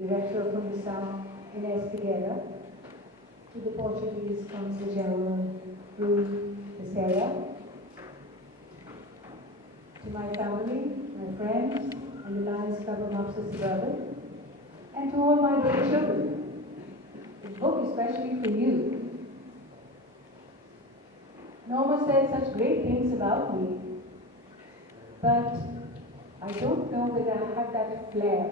director of Comissão in Espi, to the Portuguese Consul General Ruth Becerra, to my family, my friends, and the Lions Club of Mopsa Suburban, and to all my little children. This book is especially for you. Norma said such great things about me, but I don't know whether I have that flair.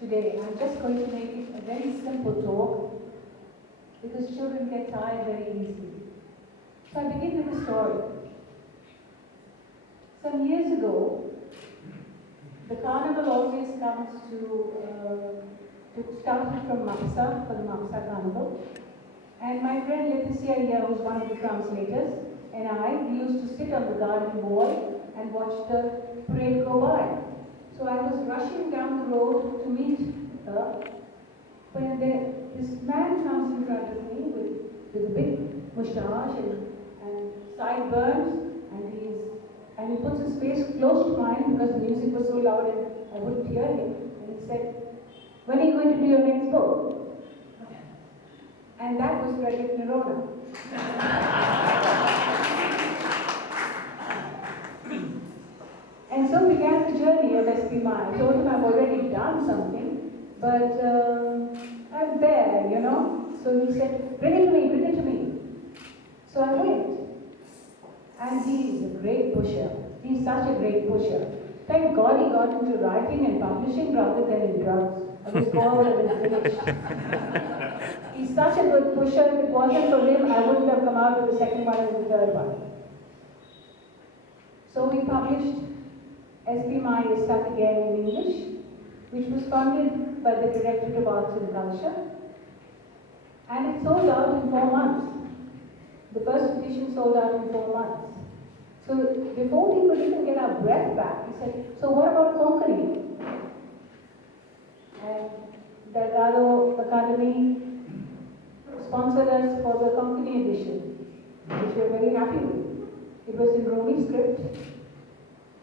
Today, I'm just going to make it a very simple talk, because children get tired very easily. So I begin with a story. Some years ago, the carnival always comes to started from Mopsa, for the Mopsa Carnival. And my friend Leticia here, who's one of the translators, and we used to sit on the garden wall and watch the parade go by. So I was rushing down the road to meet her, when this man comes in front of me with a big moustache and sideburns, and he puts his face close to mine because the music was so loud and I wouldn't hear him. And he said, "When are you going to do your next book?" And that was Frederick Nerona. And so began the journey of Espi Mai. I told him I've already done something, but I'm there, you know. So he said, bring it to me. So I went. And he is a great pusher. He's such a great pusher. Thank God he got into writing and publishing rather than in drugs. I was bored of his village. He's such a good pusher. If it wasn't for him, I wouldn't have come out with the second one and the third one. So we published Espi Mai is Stuck Again in English, which was funded by the Directorate of Arts and Culture. And it sold out in 4 months. The first edition sold out in 4 months. So before we could even get our breath back, he said, so what about Konkani? And Delgado Academy sponsored us for the Konkani edition, which we are very happy with. It was in Roni script.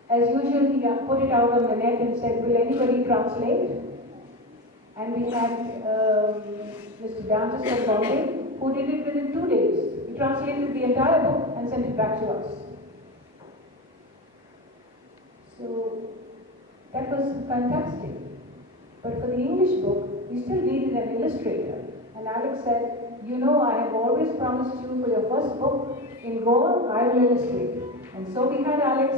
As usual, he put it out on the net and said, will anybody translate? And we had Mr. Dantas from Bombay, who did it within 2 days. He translated the entire book and sent it back to us. So that was fantastic. But for the English book, we still needed an illustrator. And Alex said, you know, I have always promised you for your first book in Goa, I will illustrate. And so we had Alex,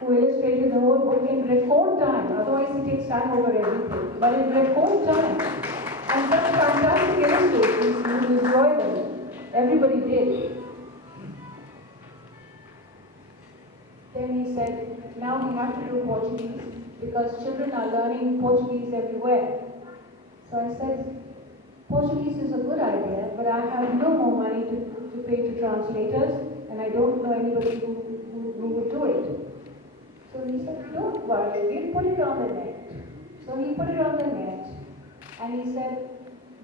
who illustrated the whole book in record time. Otherwise, he takes time over everything. But in record time. And such fantastic illustrations, you will enjoy them. Everybody did. Then he said, now we have to do Portuguese because children are learning Portuguese everywhere. So I said, Portuguese is a good idea, but I have no more money to pay to translators, and I don't know anybody who would do it. So he said, don't worry, we'll put it on the net. So he put it on the net, and he said,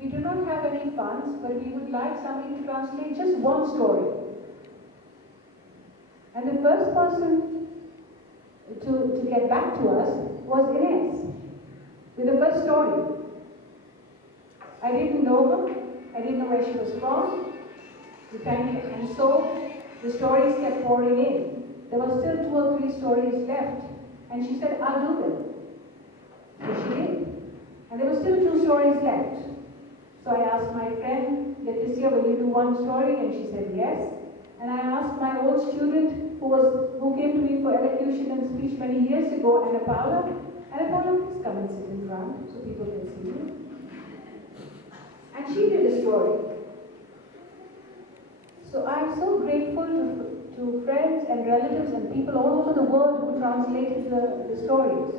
we do not have any funds, but we would like somebody to translate just one story. And the first person to get back to us was Ines, with the first story. I didn't know her, I didn't know where she was from, and so the stories kept pouring in. There were still 2 or 3 stories left, and she said, I'll do them. So she did. And there were still 2 stories left. So I asked my friend, Leticia, will you do 1 story? And she said yes. And I asked my old student who came to me for elocution and speech many years ago, Anna Paula, please come and sit in front so people can see you. And she did a story. So I'm so grateful to friends and relatives and people all over the world who translated the stories.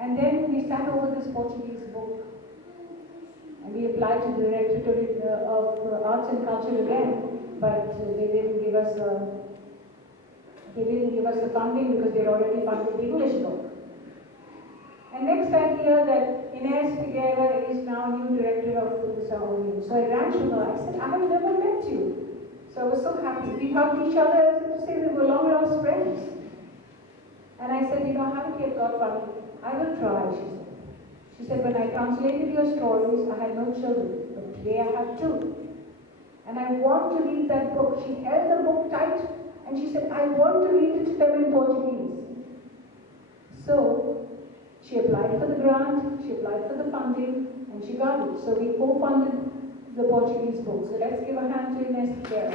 And then we sat over this Portuguese book. And we applied to the Directorate of Arts and Culture again, but they didn't give us the funding because they had already funded the English book. And next I hear that Ines Figueira is now new director of the Saudi. So I ran to her. I said, I have never met you. So I was so happy. We hugged each other as if to say we were long lost friends. And I said, you know, haven't you got funding? I will try, she said. translated your stories, I had no children, but today I have two. And I want to read that book. She held the book tight and she said, I want to read it to them in Portuguese. So she applied for the grant, she applied for the funding, and she got it. So we co-funded the Portuguese book. So let's give a hand to Ines here.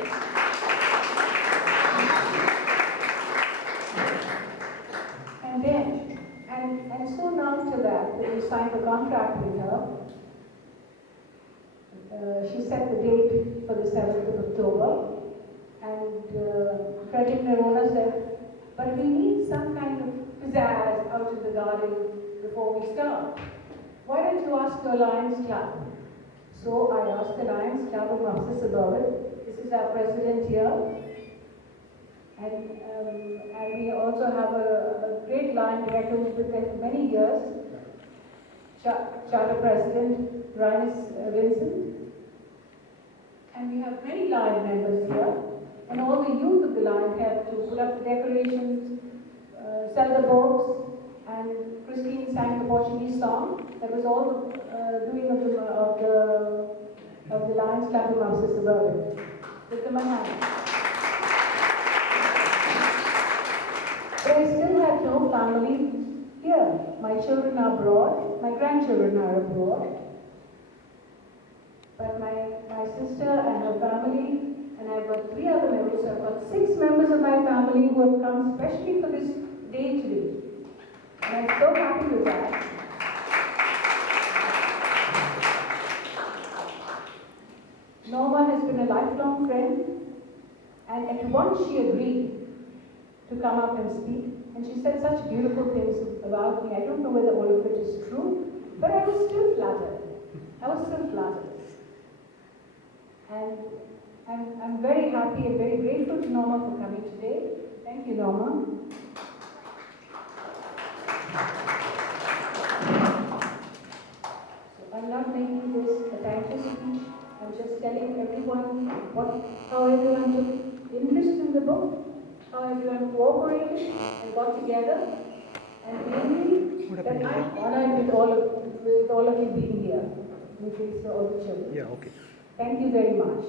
And then, and soon after that, when we signed a contract with her, she set the date for the 7th of October, and Frederick Nerona said, but we need some kind of pizzazz out in the garden before we start. Why don't you ask the Lions Club? So I asked the Lions Club of Master Suburban. This is our president here. And we also have a great Lion director who's been there for many years, Charter President Ryanus Vincent. And we have many Lion members here. And all the youth of the Lion helped to put up the decorations, sell the books, and Christine sang the Portuguese song. That was all doing of the Lions Club of Master Suburban. Give them a hand. But I still have no family here. My children are abroad, my grandchildren are abroad. But my sister and her family, and I've got 3 other members, so I've got 6 members of my family who have come especially for this day today. And I'm so happy with that. Norma has been a lifelong friend, and at once she agreed to come up and speak, and she said such beautiful things about me. I don't know whether all of it is true, but I was still flattered. I was still flattered. And I'm very happy and very grateful to Norma for coming today. Thank you, Norma. So I'm not making this a thank you speech. I'm just telling everyone how everyone took interest in the book, how everyone cooperated and got together, and mainly that I'm honored with all of you being here, with all the children. Yeah, okay. Thank you very much.